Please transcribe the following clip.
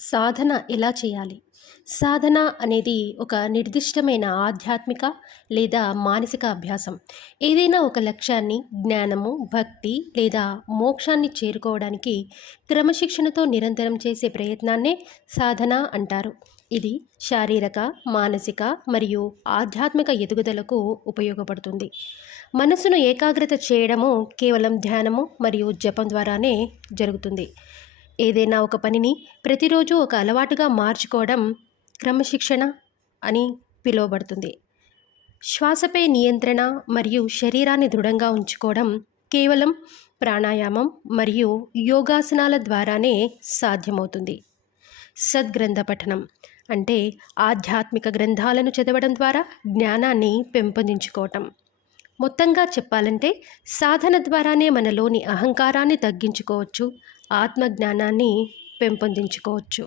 సాధన ఎలా చేయాలి? సాధన అనేది ఒక నిర్దిష్టమైన ఆధ్యాత్మిక లేదా మానసిక అభ్యాసం. ఏదైనా ఒక లక్ష్యాన్ని, జ్ఞానము, భక్తి లేదా మోక్షాన్ని చేరుకోవడానికి క్రమశిక్షణతో నిరంతరం చేసే ప్రయత్నాన్నే సాధన అంటారు. ఇది శారీరక, మానసిక మరియు ఆధ్యాత్మిక ఎదుగుదలకు ఉపయోగపడుతుంది. మనసును ఏకాగ్రత చేయడము కేవలం ధ్యానము మరియు జపం ద్వారానే జరుగుతుంది. ఏదైనా ఒక పనిని ప్రతిరోజు ఒక అలవాటుగా మార్చుకోవడం క్రమశిక్షణ అని పిలువబడుతుంది. శ్వాసపై నియంత్రణ మరియు శరీరాన్ని దృఢంగా ఉంచుకోవడం కేవలం ప్రాణాయామం మరియు యోగాసనాల ద్వారానే సాధ్యమవుతుంది. సద్గ్రంథ పఠనం అంటే ఆధ్యాత్మిక గ్రంథాలను చదవడం ద్వారా జ్ఞానాన్ని పెంపొందించుకోవటం. మొత్తంగా చెప్పాలంటే సాధన ద్వారానే మనలోని అహంకారాన్ని తగ్గించుకోవచ్చు, ఆత్మజ్ఞానాన్ని పెంపొందించుకోవచ్చు.